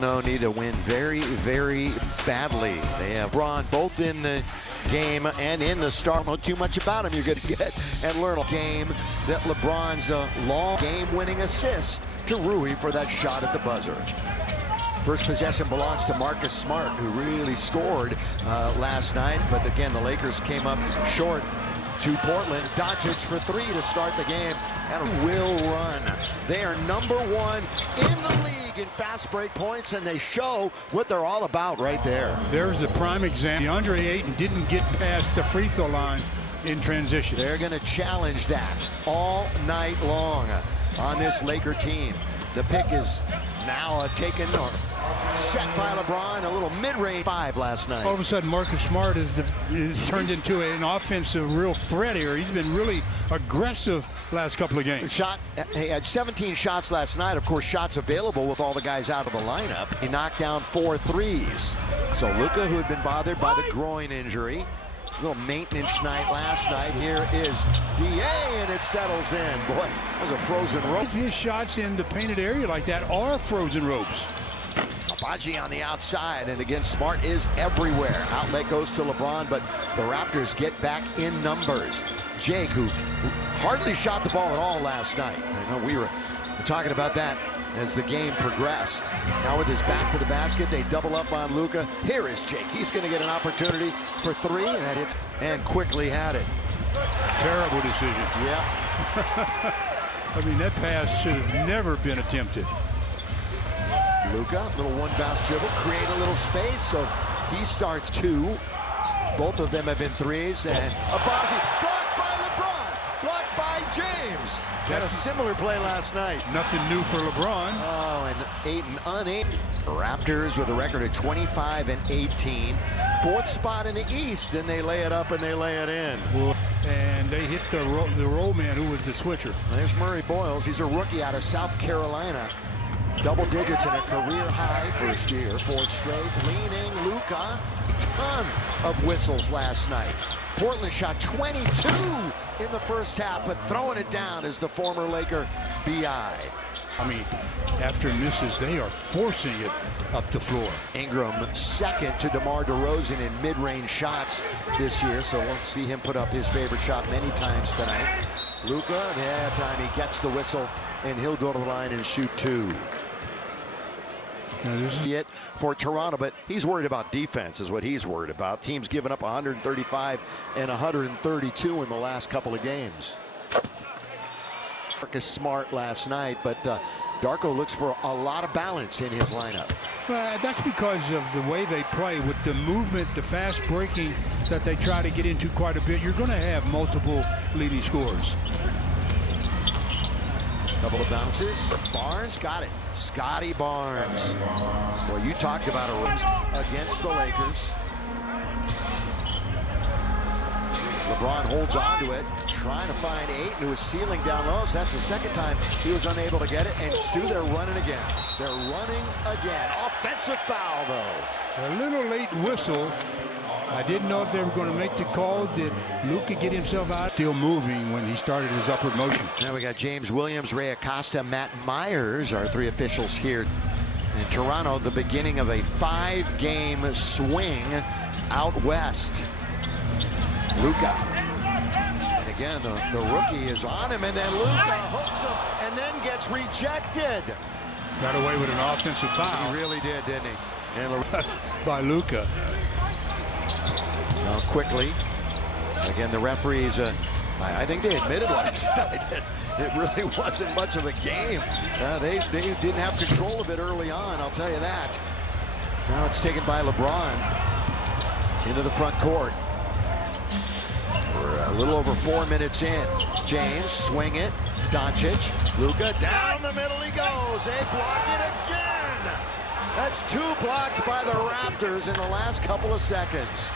No need to win very, very badly. They have Braun both in the game and in the start. Don't know too much about him. You're going to get and learn a game that LeBron's long game-winning assist to Rui for that shot at the buzzer. First possession belongs to Marcus Smart, who really scored last night. But again, the Lakers came up short to Portland. Doncic for three to start the game, and will run. They are #1 in the league in fast break points, and they show what they're all about right there. There's the prime example. DeAndre Ayton didn't get past the free throw line in transition. They're going to challenge that all night long on this Laker team. The pick is now taken or set by LeBron. A little mid-range 5 last night. All of a sudden, Marcus Smart is turned into an offensive real threat here. He's been really aggressive last couple of games. He had 17 shots last night. Of course, shots available with all the guys out of the lineup. He knocked down 4 threes. So Luka, who had been bothered by the groin injury, a little maintenance night last night. Here is DA, and it settles in. Boy, that was a frozen rope. His shots in the painted area like that are frozen ropes. Baji on the outside, and again, Smart is everywhere. Outlet goes to LeBron, but the Raptors get back in numbers. Jake, who hardly shot the ball at all last night. I know we were talking about that as the game progressed. Now with his back to the basket, they double up on Luka. Here is Jake. He's going to get an opportunity for 3, and that hits, and quickly had it. Terrible decision. Yeah. I mean, that pass should have never been attempted. Luka, little one-bounce dribble, create a little space, so he starts 2. Both of them have been 3s, and Abaji blocked by LeBron, blocked by James. Had a similar play last night. Nothing new for LeBron. Oh, and Ayton unable. Raptors with a record of 25-18, 4th spot in the East, and they lay it up and they lay it in. And they hit the roll man, who was the switcher. There's Murray Boyles. He's a rookie out of South Carolina. Double digits in a career high first year, 4th straight. Leaning Luka, a ton of whistles last night. Portland shot 22 in the first half, but throwing it down is the former Laker B.I. I mean, after misses, they are forcing it up the floor. Ingram second to DeMar DeRozan in mid-range shots this year, so we'll see him put up his favorite shot many times tonight. Luka, at halftime, he gets the whistle, and he'll go to the line and shoot 2. Now, this is it for Toronto, but he's worried about defense is what he's worried about. Team's given up 135 and 132 in the last couple of games. Marcus Smart last night, but Darko looks for a lot of balance in his lineup. That's because of the way they play with the movement, the fast breaking that they try to get into quite a bit. You're going to have multiple leading scorers. Couple of bounces. Barnes got it. Scotty Barnes. Well, you talked about a against the Lakers. LeBron holds on to it, trying to find Ayton, who is sealing down low. So that's the second time he was unable to get it. And Stu, they're running again. They're running again. Offensive foul, though. A little late whistle. I didn't know if they were going to make the call. Did Luka get himself out? Still moving when he started his upward motion. Now we got James Williams, Ray Acosta, Matt Myers, our 3 officials here in Toronto. The beginning of a 5-game swing out west. Luka. And again, the rookie is on him, and then Luka hooks him and then gets rejected. Got away with an offensive foul. He really did, didn't he? And by Luka. Quickly. Again, the referees, I think they admitted last night that it really wasn't much of a game. They didn't have control of it early on, I'll tell you that. Now it's taken by LeBron into the front court. We're a little over 4 minutes in. James, swing it. Doncic, Luka, down the middle he goes. They block it again. That's 2 blocks by the Raptors in the last couple of seconds.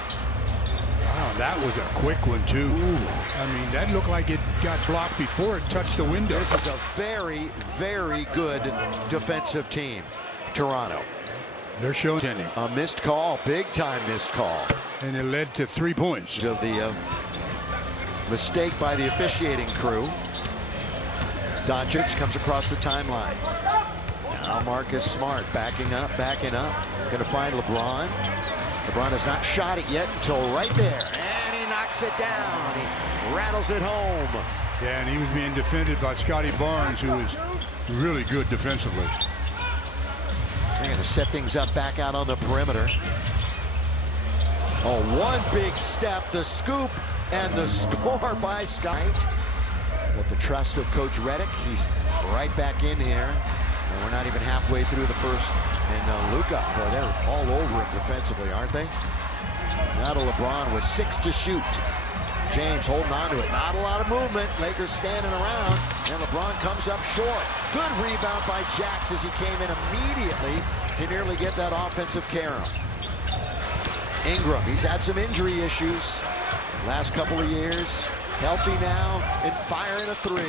Wow, that was a quick one, too. Ooh. I mean, that looked like it got blocked before it touched the window. This is a very, very good defensive team, Toronto. They're showing a missed call, big-time missed call. And it led to 3 points. Of the mistake by the officiating crew. Doncic comes across the timeline. Now Marcus Smart backing up. Going to find LeBron. LeBron has not shot it yet until right there. And he knocks it down. He rattles it home. Yeah, and he was being defended by Scotty Barnes, who is really good defensively. They're going to set things up back out on the perimeter. Oh, one big step, the scoop, and the score by Scott. With the trust of Coach Reddick, he's right back in here. And we're not even halfway through the first. And Luka, boy, they're all over him defensively, aren't they? Now to LeBron with 6 to shoot. James holding on to it. Not a lot of movement. Lakers standing around. And LeBron comes up short. Good rebound by Jax as he came in immediately to nearly get that offensive carom. Ingram, he's had some injury issues last couple of years. Healthy now and firing a 3.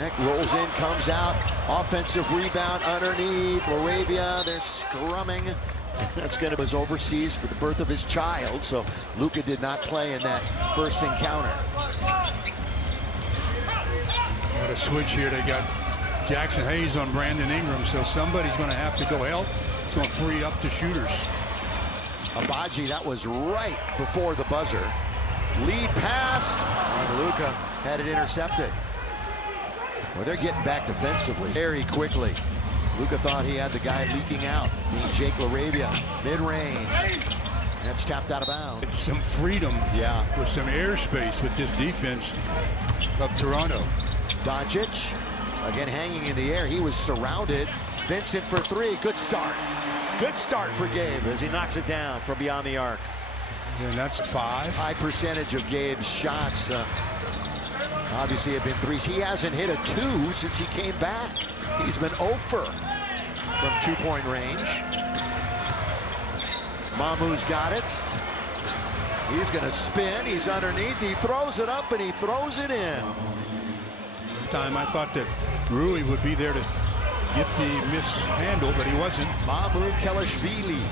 Neck rolls in, comes out. Offensive rebound underneath. Laravia, they're scrumming. That's going to be overseas for the birth of his child, so Luka did not play in that first encounter. Got a switch here. They got Jackson Hayes on Brandon Ingram, so somebody's going to have to go help. It's going to free up the shooters. Abaji, that was right before the buzzer. Lead pass, and Luka had it intercepted. Well, they're getting back defensively very quickly. Luka thought he had the guy leaking out, being Jake Laravia. Mid-range. That's tapped out of bounds. Some freedom, yeah, with some airspace with this defense of Toronto. Doncic, again hanging in the air. He was surrounded. Vincent for 3. Good start. Good start for Gabe as he knocks it down from beyond the arc. And that's 5. High percentage of Gabe's shots. Obviously have been 3s. He hasn't hit a 2 since he came back. He's been 0 for from 2-point range. Mamu's got it. He's going to spin. He's underneath. He throws it up and he throws it in. Time I thought that Rui would be there to get the mishandle, but he wasn't. Mamu Kelishvili.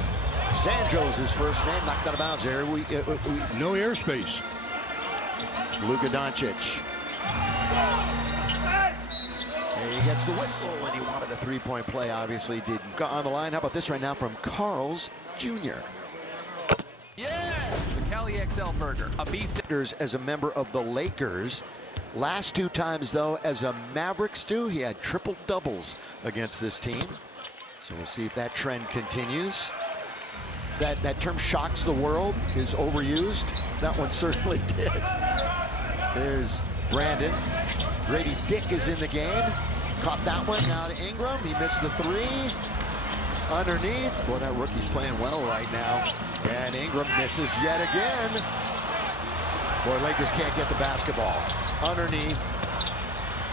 Sandro's his first name. Knocked out of bounds there. No airspace. Luka Doncic. And he gets the whistle, and he wanted a 3-point play. Obviously didn't. Go on the line. How about this right now from Carl's Jr. Yeah! The Cali XL Burger, a beef as a member of the Lakers. Last 2 times, though, as a Mavericks too, he had triple doubles against this team. So we'll see if that trend continues. That term "shocks the world" is overused. That one certainly did. There's Brandon. Grady Dick is in the game. Caught that one. Now to Ingram. He missed the 3. Underneath. Boy, that rookie's playing well right now. And Ingram misses yet again. Boy, Lakers can't get the basketball. Underneath.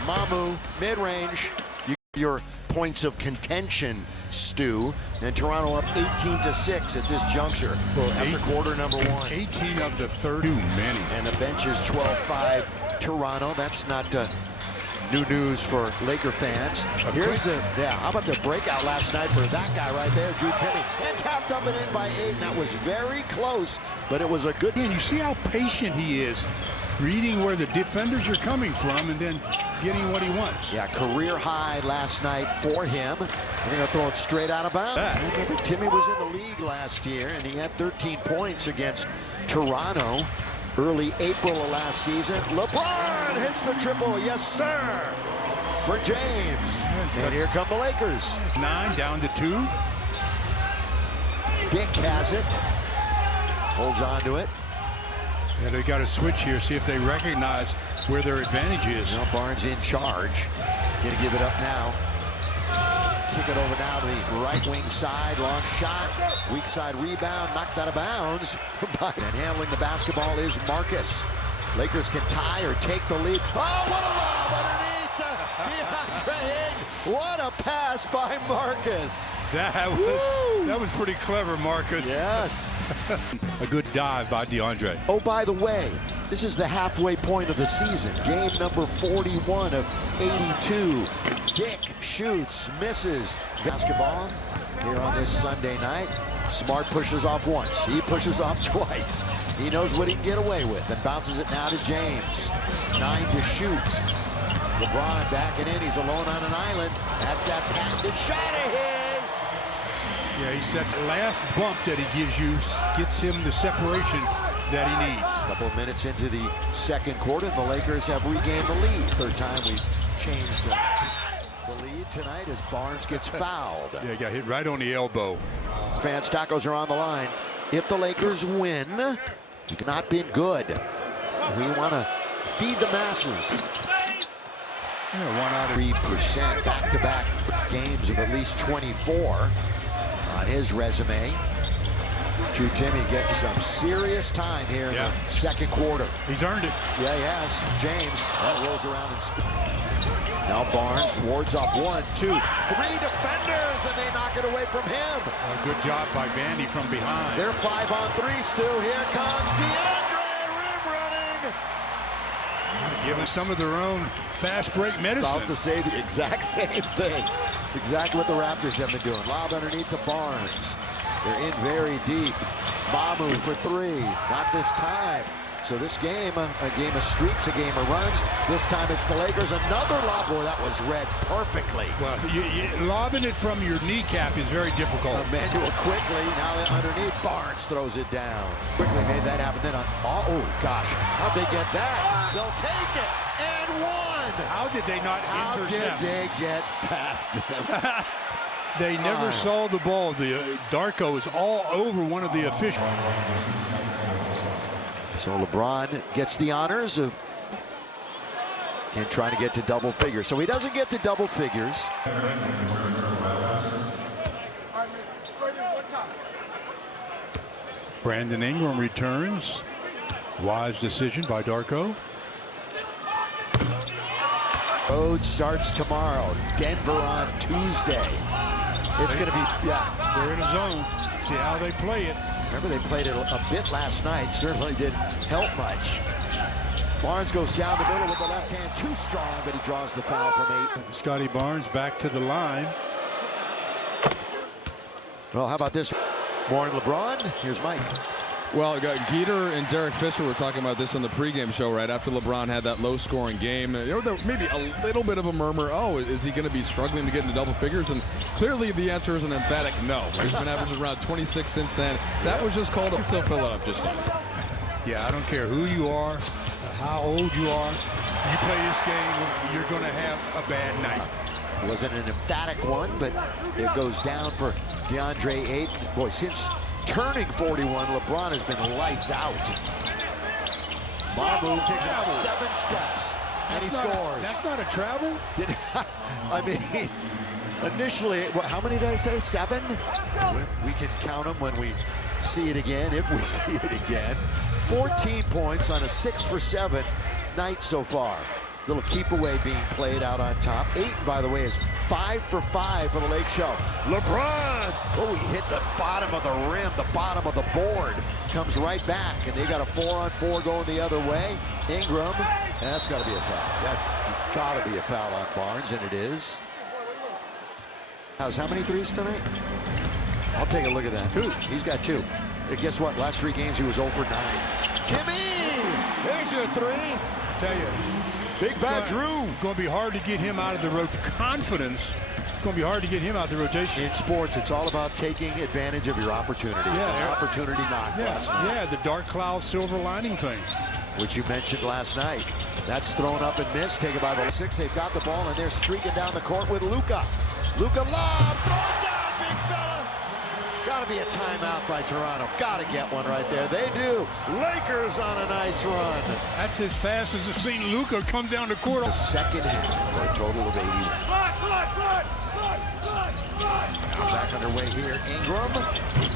Mamu, mid-range. Your points of contention, Stu. And Toronto up 18-6 at this juncture. Well, after quarter number 1. 18 of the 30. Many. And the bench is 12-5 Toronto. That's not new news for Laker fans. Here's how about the breakout last night for that guy right there, Drew Timme. And tapped up and in by Aiden. That was very close, but it was a good. And you see how patient he is, reading where the defenders are coming from and then getting what he wants. Yeah, career high last night for him. And they're going to throw it straight out of bounds. Remember, Timme was in the league last year, and he had 13 points against Toronto early April of last season. LeBron hits the triple. Yes, sir, for James. And here come the Lakers. 9 down to 2. Dick has it. Holds on to it. Yeah, they got to switch here, see if they recognize where their advantage is. Now Barnes in charge. Gonna give it up now. Kick it over now to the right wing side. Long shot. Weak side rebound. Knocked out of bounds. And handling the basketball is Marcus. Lakers can tie or take the lead. Oh, what a lob underneath DeAndre Ayton. What a pass by Marcus. That was pretty clever, Marcus. Yes. A good dive by DeAndre. Oh, by the way, this is the halfway point of the season. Game number 41 of 82. Dick shoots, misses. Basketball here on this Sunday night. Smart pushes off once. He pushes off twice. He knows what he can get away with and bounces it now to James. 9 to shoot. LeBron backing in. He's alone on an island. That's that patented shot of his. Yeah, he sets the last bump that he gives you, gets him the separation that he needs. A couple of minutes into the second quarter, the Lakers have regained the lead. Third time we've changed the lead tonight as Barnes gets fouled. Yeah, he got hit right on the elbow. Fans, tacos are on the line. If the Lakers win, you've not been good. We want to feed the masses. Yeah, 1 out of 3% back-to-back games of at least 24 on his resume. Drew Timmy getting some serious time here in the second quarter. He's earned it. Yeah, he has. James, that rolls around and now Barnes wards off 1, 2, 3 defenders, and they knock it away from him. Good job by Vandy from behind. They're 5 on 3 still. Here comes DeAndre, rim running. Giving some of their own fast break medicine. About to say the exact same thing. It's exactly what the Raptors have been doing. Lob underneath the Barnes. They're in very deep. Mamu for 3. Not this time. So this game, a game of streaks, a game of runs. This time it's the Lakers. Another lob. Boy, that was read perfectly. Well, lobbing it from your kneecap is very difficult. Emmanuel quickly, now underneath. Barnes throws it down. Quickly made that happen. Then on, oh gosh, how'd they get that? They'll take it. And 1. How did they not intercept? How did they get past them? They never saw the ball. The Darko is all over one of the officials. So LeBron gets the honors of and trying to get to double figures. So he doesn't get to double figures. Brandon Ingram returns. Wise decision by Darko. Road starts tomorrow. Denver on Tuesday. It's going to be, they're in a zone. See how they play it. Remember, they played it a bit last night. Certainly didn't help much. Barnes goes down the middle with the left hand. Too strong, but he draws the foul from 8. Scotty Barnes back to the line. Well, how about this? More on LeBron. Here's Mike. Well, Geeter and Derek Fisher were talking about this on the pregame show right after LeBron had that low-scoring game. There maybe a little bit of a murmur, oh, is he going to be struggling to get into double figures? And clearly the answer is an emphatic no. He's been averaging around 26 since then. That was just called up. Still fill it up just fine. Yeah, I don't care who you are, how old you are. You play this game, you're going to have a bad night. Wasn't an emphatic one, but it goes down for DeAndre Ayton. Boy, since turning 41, LeBron has been lights out. Mamu takes about 7 steps, and he scores. That's not a travel? I mean, initially, how many did I say? 7? We can count them when we see it again, if we see it again. 14 points on a 6 for 7 night so far. Little keep away being played out on top. Ayton, by the way, is 5 for 5 for the Lake Show. LeBron! Oh, he hit the bottom of the rim, the bottom of the board. Comes right back, and they got a 4-on-4 going the other way. Ingram, and that's got to be a foul. That's got to be a foul on Barnes, and it is. How many threes tonight? I'll take a look at that. 2. He's got 2. And guess what? Last 3 games, he was 0 for 9. Timmy! There's your 3. Tell you. Big bad Drew. It's going to be hard to get him out of the rotation. Confidence. It's going to be hard to get him out of the rotation. In sports, it's all about taking advantage of your opportunity. Yeah, opportunity knocked last night. Yeah, the dark cloud silver lining thing, which you mentioned last night. That's thrown up and missed. Taken by the 6. They've got the ball and they're streaking down the court with Luka. Luka lob, throw it down, big fella. Got to be a timeout by Toronto. Got to get one right there. They do. Lakers on a nice run. That's as fast as I've seen Luka come down the court. The second hit for a total of 80. Now back underway here. Ingram,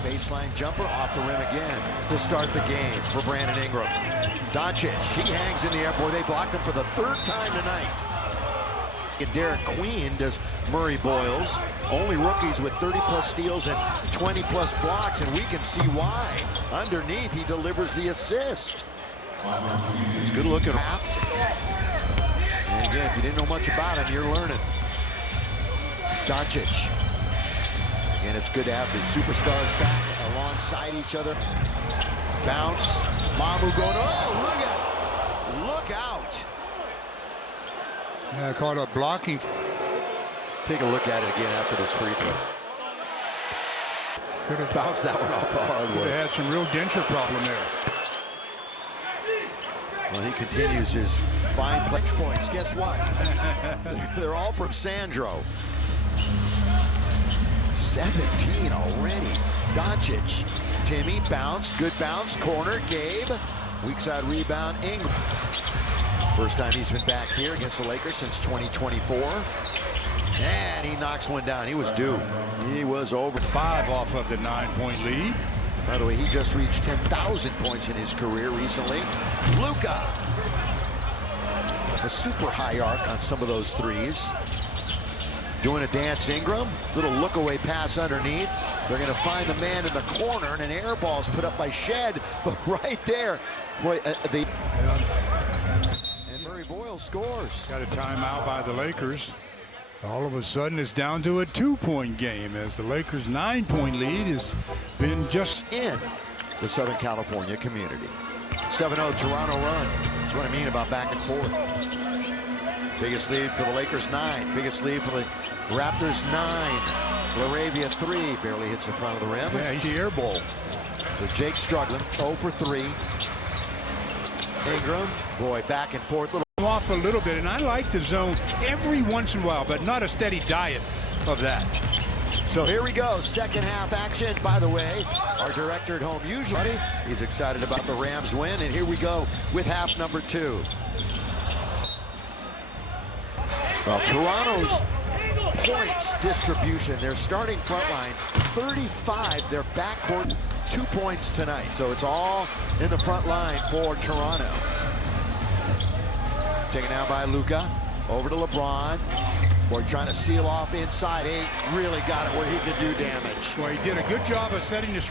baseline jumper off the rim again to start the game for Brandon Ingram. Doncic, he hangs in the air. Boy, they blocked him for the 3rd time tonight. And Derek Queen does Murray Boyles. Only rookies with 30-plus steals and 20-plus blocks, and we can see why. Underneath, he delivers the assist. It's good looking. And again, if you didn't know much about him, you're learning. Doncic. And it's good to have the superstars back alongside each other. Bounce. Mamu going, oh, look out. Caught up blocking. Let's take a look at it again after this free throw. Could have bounced that one off the hardwood. They had some real denture problem there. Well, he continues his fine punch points. Guess what? They're all from Sandro. 17 already. Doncic. Timmy, bounce, good bounce, corner, Gabe. Weak side rebound, Ingram. First time he's been back here against the Lakers since 2024. And he knocks one down. He was due. He was over. 5 off of the 9-point lead. By the way, he just reached 10,000 points in his career recently. Luka. A super high arc on some of those threes. Doing a dance, Ingram. Little look away pass underneath. They're going to find the man in the corner, and an air ball is put up by Shed. But right there, boy, and Murray Boyle scores. Got a timeout by the Lakers. All of a sudden, it's down to a 2-point game as the Lakers' 9-point lead has been just in the Southern California community. 7-0 Toronto run. That's what I mean about back and forth. Biggest lead for the Lakers, 9. Biggest lead for the Raptors, 9. Laravia, 3. Barely hits the front of the rim. Yeah, he's the air ball. So Jake struggling, 0 for 3. Ingram, boy, back and forth. Off a little bit, and I like the zone every once in a while, but not a steady diet of that. So here we go, second half action. By the way, our director at home usually, he's excited about the Rams win, and here we go with half number 2. Well, Toronto's points distribution, their starting front line, 35, their backcourt, 2 points tonight. So it's all in the front line for Toronto. Taken down by Luka, over to LeBron. Boy, trying to seal off inside 8, really got it where he could do damage. Well, he did a good job of setting this.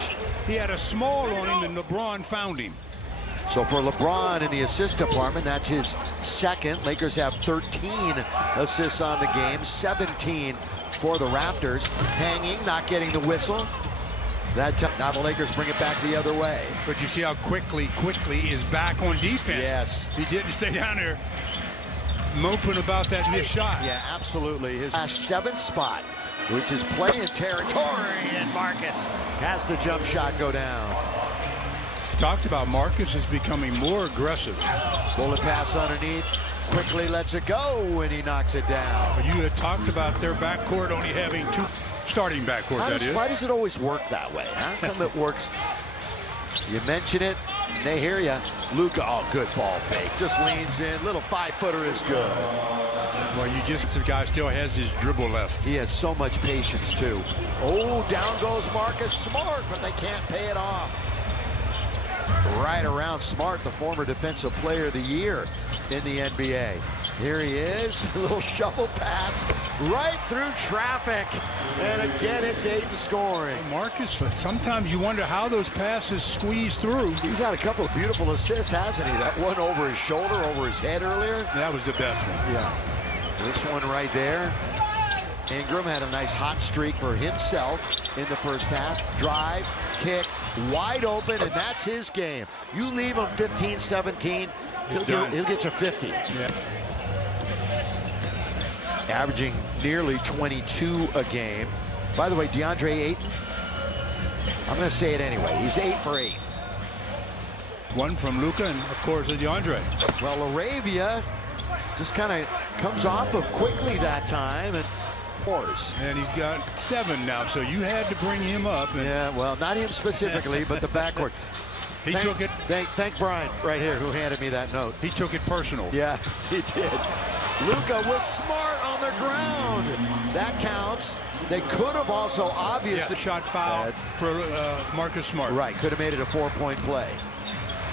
He had a small on him, and LeBron found him. So for LeBron in the assist department, that's his second. Lakers have 13 assists on the game, 17 for the Raptors. Hanging, not getting the whistle. That time, now the Lakers bring it back the other way. But you see how quickly is back on defense. Yes. He didn't stay down there moping about that missed shot. Yeah, absolutely. His last 7th spot, which is playing territory, and Marcus has the jump shot go down. Talked about Marcus is becoming more aggressive. Bullet pass underneath, quickly lets it go, and he knocks it down. But you had talked about their backcourt only having 2 starting backcourt, that is. Why does it always work that way? How come it works? You mention it, they hear you. Luka, oh, good ball fake. Just leans in. Little 5-footer is good. Well, the guy still has his dribble left. He has so much patience, too. Oh, down goes Marcus Smart, but they can't pay it off. Right around Smart, the former Defensive Player of the Year in the NBA. Here he is, a little shovel pass right through traffic. And again, it's Ayton scoring. Marcus, sometimes you wonder how those passes squeeze through. He's had a couple of beautiful assists, hasn't he? That one over his shoulder, over his head earlier. That was the best one. Yeah. This one right there. Ingram had a nice hot streak for himself in the first half. Drive, kick, wide open, and that's his game. You leave him 15-17, he'll get you 50. Yeah. Averaging nearly 22 a game. By the way, DeAndre Ayton, I'm going to say it anyway. He's 8 for 8. 1 from Luka and, of course, DeAndre. Well, Laravia just kind of comes off of quickly that time. And he's got 7 now, so you had to bring him up. And yeah, well, not him specifically, but the backcourt. He took it. Thank Brian right here, who handed me that note. He took it personal. Yeah, he did. Luka was Smart on the ground. That counts. They could have also obviously shot foul for Marcus Smart. Right, could have made it a 4-point play.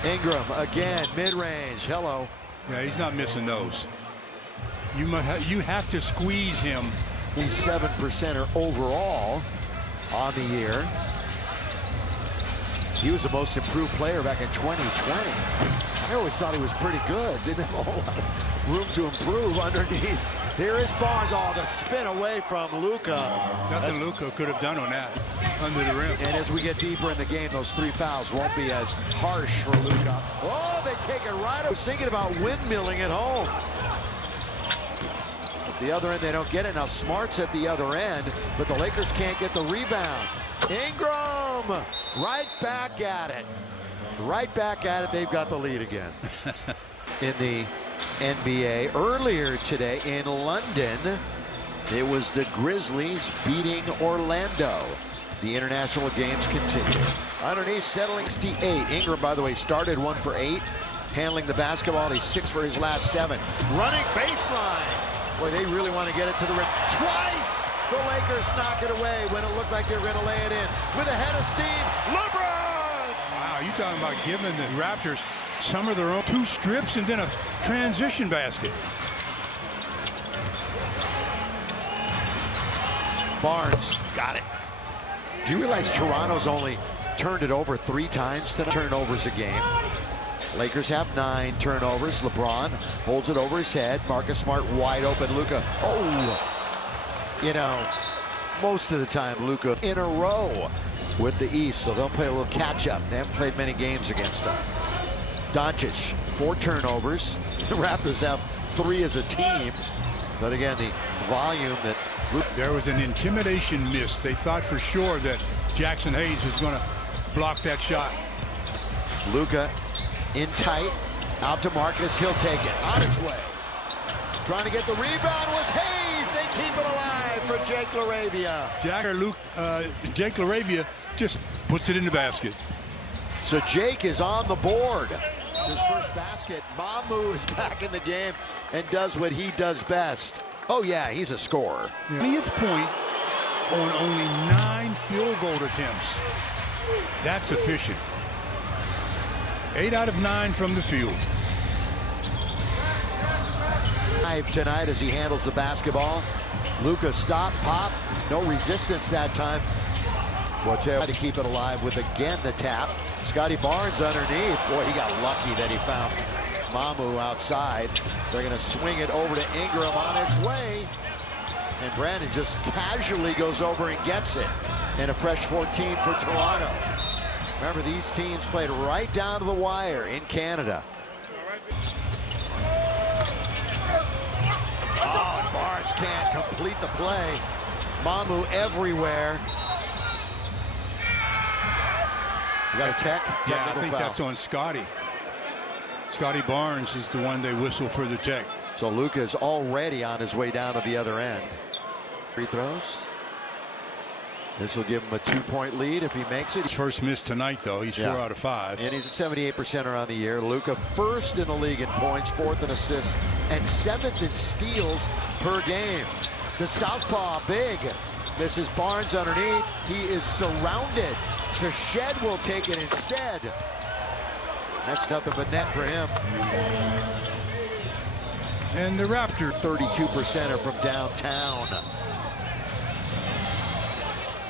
Ingram again, mid-range. Hello. Yeah, he's not missing those. You have to squeeze him. He's 7%er overall on the year. He was the most improved player back in 2020. I always thought he was pretty good. Didn't have a whole lot of room to improve underneath. Here is Barnes. Oh, the spin away from Luka. Nothing Luka could have done on that under the rim. And as we get deeper in the game, those 3 fouls won't be as harsh for Luka. Oh, they take it right. I was thinking about windmilling at home. The other end, they don't get it. Now Smart's at the other end, but the Lakers can't get the rebound. Ingram, right back at it. Right back at it. They've got the lead again. In the NBA earlier today in London, it was the Grizzlies beating Orlando. The international games continue. Underneath, settling 68. Ingram, by the way, started 1 for 8. Handling the basketball. He's 6 for his last 7. Running baseline. Boy, they really want to get it to the rim. Twice! The Lakers knock it away when it looked like they were going to lay it in. With a head of steam, LeBron! Wow, you talking about giving the Raptors some of their own 2 strips and then a transition basket. Barnes got it. Do you realize Toronto's only turned it over 3 times tonight? Turnovers a game. Lakers have 9 turnovers. LeBron holds it over his head. Marcus Smart wide open. Luka. Oh! You know, most of the time, Luka in a row with the East, so they'll play a little catch-up. They haven't played many games against them. Doncic, 4 turnovers. The Raptors have 3 as a team. But again, the volume that... There was an intimidation miss. They thought for sure that Jackson Hayes was going to block that shot. Luka in tight, out to Marcus. He'll take it on its way. Trying to get the rebound was Hayes. They keep it alive for Jake LaRavia. Jake LaRavia just puts it in the basket. So Jake is on the board. His first basket. Mamu is back in the game and does what he does best. Oh yeah, he's a scorer. 20th point on only 9 field goal attempts. That's efficient. 8 out of 9 from the field. Tonight as he handles the basketball. Luka stop, pop, no resistance that time. Well, try to keep it alive with again the tap. Scotty Barnes underneath. Boy, he got lucky that he found Mamu outside. They're going to swing it over to Ingram on its way. And Brandon just casually goes over and gets it. And a fresh 14 for Toronto. Remember, these teams played right down to the wire in Canada. Oh, and Barnes can't complete the play. Mamu everywhere. You got a tech? Yeah, I think foul. that's on Scotty. Scotty Barnes is the one they whistle for the tech. So Luka is already on his way down to the other end. Free throws. This will give him a 2-point lead if he makes it. His first miss tonight, though. He's 4 out of 5. And he's a 78%er on the year. Luka first in the league in points, 4th in assists, and 7th in steals per game. The southpaw, big. Misses Barnes underneath. He is surrounded. So Shed will take it instead. That's nothing but net for him. And the Raptors, 32%er from downtown.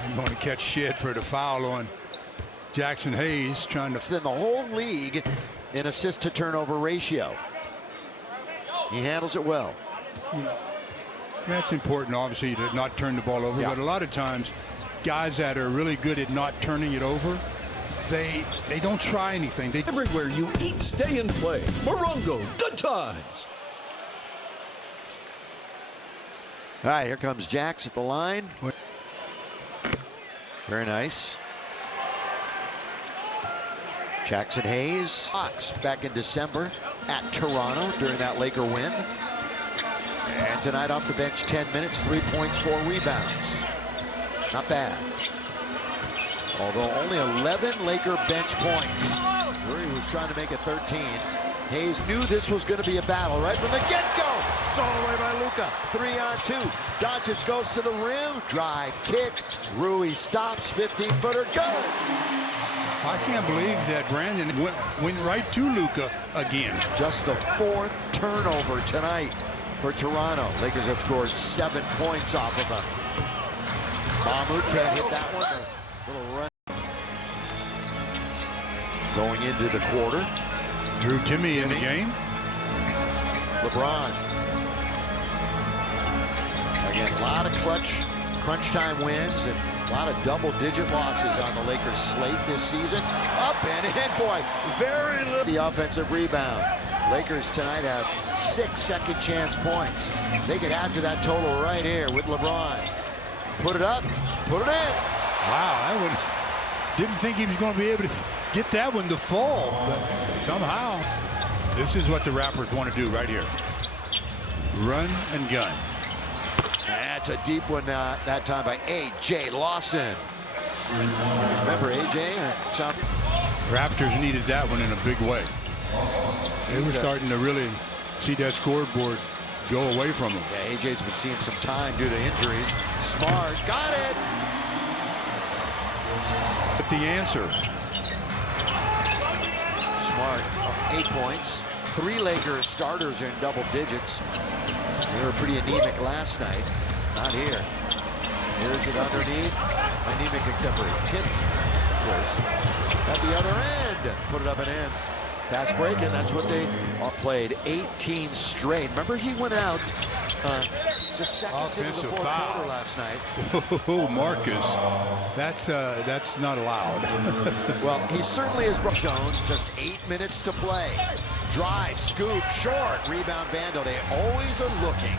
I'm going to catch Shed for the foul on Jackson Hayes, trying to... Then the whole league in assist to turnover ratio. He handles it well. That's important, obviously, to not turn the ball over. Yeah. But a lot of times, guys that are really good at not turning it over, they don't try anything. Everywhere you eat, stay, and play. Morongo, good times. All right, here comes Jax at the line. Very nice. Jackson Hayes. Fox back in December at Toronto during that Laker win. And tonight off the bench, 10 minutes, 3 points, 4 rebounds. Not bad. Although only 11 Laker bench points. Murray was trying to make it 13. Hayes knew this was going to be a battle right from the get-go. Stolen away by Luka. 3-on-2. Doncic goes to the rim. Drive, kick. Rui stops. 15-footer. Go! I can't believe that Brandon went right to Luka again. Just the 4th turnover tonight for Toronto. Lakers have scored 7 points off of them. Mamu can't hit that one. A little run. Going into the quarter. Drew Timmy in the game. LeBron. Again, a lot of crunch time wins and a lot of double-digit losses on the Lakers slate this season. Up and in, boy, very little. The offensive rebound. Lakers tonight have 6 second chance points. They could add to that total right here with LeBron. Put it up, put it in. Wow, I didn't think he was going to be able to get that one to fall, but somehow this is what the Raptors want to do right here. Run and gun. That's a deep one that time by A.J. Lawson. Remember A.J.? Raptors needed that one in a big way. They were starting to really see that scoreboard go away from them. Yeah, A.J.'s been seeing some time due to injuries. Smart, got it! But the answer. Smart, 8 points. 3 Lakers starters are in double digits. They were pretty anemic last night. Not here. Here's it underneath. Anemic except for Tim. At the other end. Put it up and in. Fast break, and that's what they played 18 straight. Remember, he went out just seconds into the fourth quarter last night. Oh, Marcus, that's not allowed. Well, he certainly has shown just 8 minutes to play. Drive, scoop, short, rebound, Vando. They always are looking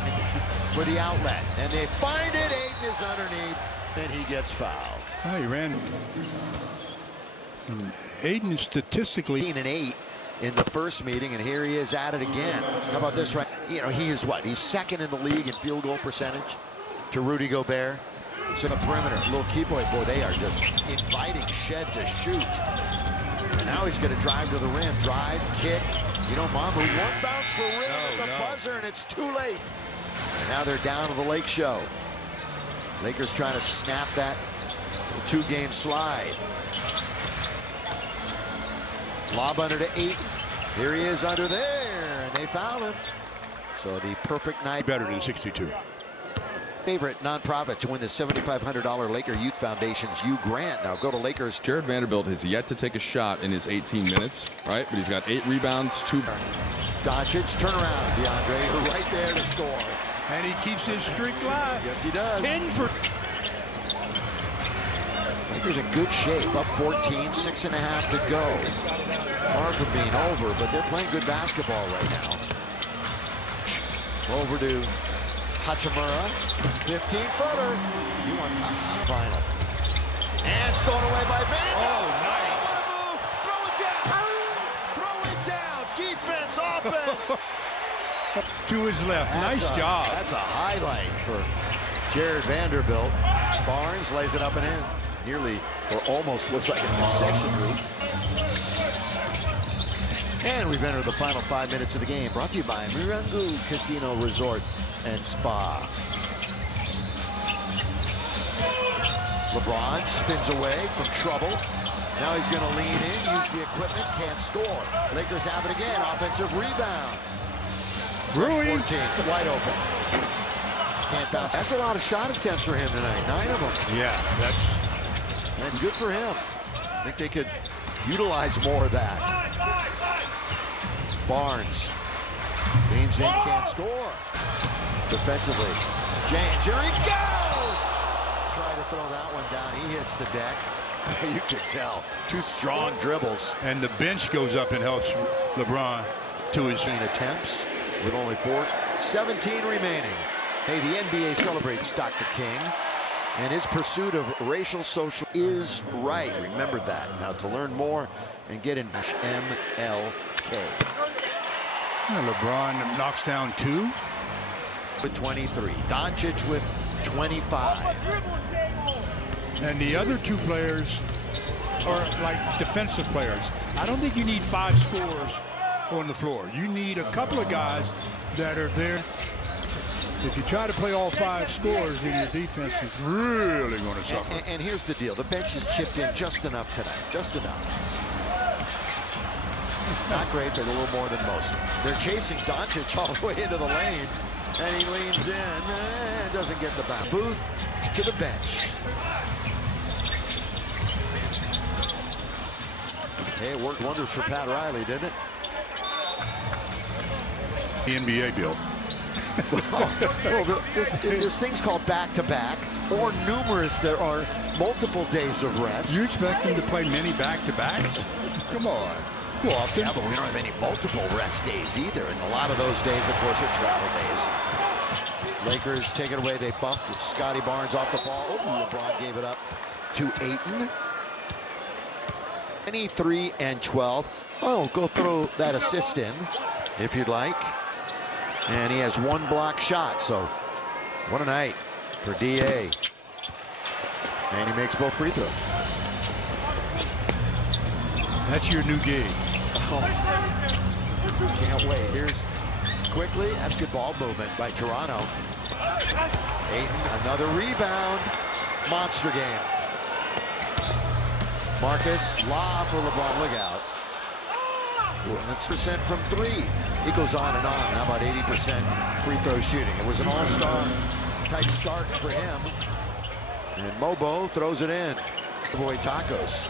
for the outlet, and they find it. Ayton is underneath, and he gets fouled. Oh, he ran. And Ayton statistically 8 in the first meeting, and here he is at it again. How about this, right? You know, he is what? He's second in the league in field goal percentage to Rudy Gobert. So the perimeter, little key point. Boy, they are just inviting Shed to shoot. And now he's going to drive to the rim. Drive, kick. You know, Mamu, one bounce for rim at the buzzer, and it's too late. And now they're down to the Lake Show. Lakers trying to snap that 2-game slide. Lob under to Ayton. Here he is under there, and they foul him. So the perfect night. better than 62. Favorite nonprofit to win the $7,500 Laker Youth Foundation's U Grant. Now go to Lakers. Jared Vanderbilt has yet to take a shot in his 18 minutes, right? But he's got 8 rebounds, 2. Doncic, turnaround, DeAndre, right there to score. And he keeps his streak alive. Yes, he does. 10 for. Lakers in good shape, up 14, 6.5 to go. Far from being over, but they're playing good basketball right now. Over to Hachimura, 15-footer. You want final. And stolen away by Vando. Oh, nice. Throw it down. Defense, offense. To his left. Nice job. That's a highlight for Jared Vanderbilt. Barnes lays it up and in. Nearly, or almost looks like a concession route. And we've entered the final 5 minutes of the game. Brought to you by Mirangu Casino Resort and Spa. LeBron spins away from trouble. Now he's going to lean in, use the equipment, can't score. Lakers have it again. Offensive rebound. Rui. 14, wide open. Can't bounce. That's a lot of shot attempts for him tonight. 9 of them. Yeah, that's. And good for him. I think they could utilize more of that. Barnes leans in, can't score. Defensively, James, here he goes! Try to throw that one down. He hits the deck. You can tell. 2 strong dribbles. And the bench goes up and helps LeBron to his 15 attempts with only 17 remaining. Hey, the NBA celebrates Dr. King, and his pursuit of racial social is right. Remember that. Now to learn more and get in MLK. LeBron knocks down 2. With 23. Doncic with 25. And the other 2 players are like defensive players. I don't think you need 5 scorers on the floor. You need a couple of guys that are there. If you try to play all 5 scorers, then your defense is really going to suffer. And here's the deal. The bench has chipped in just enough tonight. Just enough. Not great, but a little more than most. They're chasing Doncic all the way into the lane. And he leans in and doesn't get the bounce. Booth to the bench. Hey, it worked wonders for Pat Riley, didn't it? The NBA, Bill. Well, there's things called back-to-back or numerous. There are multiple days of rest. You expect them to play many back-to-backs? Come on. Well, often. Yeah, but we don't have any multiple rest days either. And a lot of those days, of course, are travel days. Lakers take it away. They bumped Scotty Barnes off the ball. Oh, LeBron gave it up to Ayton. 23 and 12. Oh, go throw that assist in if you'd like. And he has one block shot. So what a night for DA. And he makes both free throws. That's your new gig. Oh, can't wait. Here's quickly. That's good ball movement by Toronto. Ayton, another rebound. Monster game. Marcus, lob for LeBron. Look out. That's percent from three. He goes on and on. How about 80% free throw shooting? It was an all-star type start for him. And Mobo throws it in. Boy, tacos.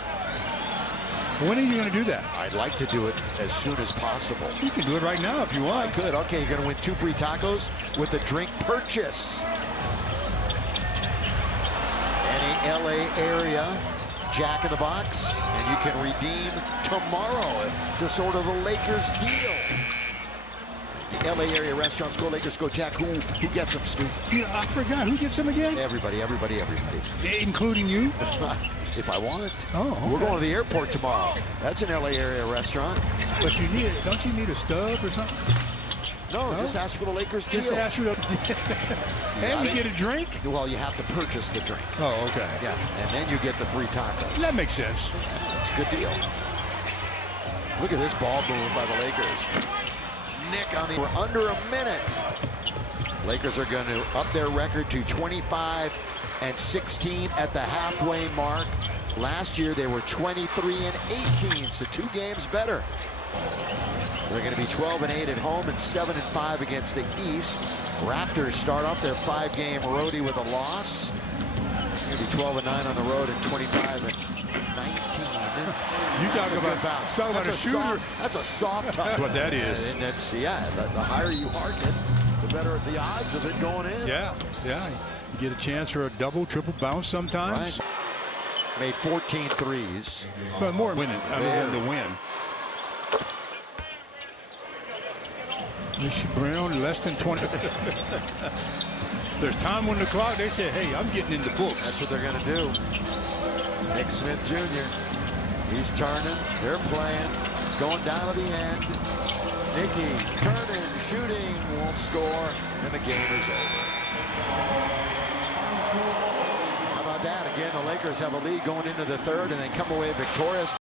When are you going to do that? I'd like to do it as soon as possible. You can do it right now if you want. I could. Okay, you're going to win 2 free tacos with a drink purchase. Any LA area, Jack in the Box, and you can redeem tomorrow to sort of the Lakers deal. The LA area restaurants, go Lakers, go Jack. Who gets them, Stu? Yeah, I forgot. Who gets them again? Everybody. Including you? If I want. Oh, okay. We're going to the airport tomorrow. That's an LA area restaurant. But don't you need a stub or something? No, just ask for the Lakers deal. Just ask for the... And you get a drink? Well, you have to purchase the drink. Oh, okay. Yeah, and then you get the free tacos. That makes sense. Good deal. Look at this ball movement by the Lakers. Nick on the... We're under a minute. Lakers are going to up their record to 25 and 16 at the halfway mark. Last year, they were 23 and 18, so 2 games better. They're going to be 12 and 8 at home and 7 and 5 against the East. Raptors start off their 5-game roadie with a loss. They're going to be 12 and 9 on the road and 25 and 19. You talk about a shooter. That's a soft touch. That's what that is. And that's, yeah, the higher you arc it, the better the odds of it going in. Yeah. You get a chance for a double, triple bounce sometimes. Right. Made 14 threes. But more winning, than the win. Mr. Brown, less than 20. There's time on the clock. They say, hey, I'm getting in the books. That's what they're going to do. Nick Smith Jr. He's turning. They're playing. It's going down to the end. Nicky turning, shooting, won't score, and the game is over. How about that? Again, the Lakers have a lead going into the third and then come away victorious.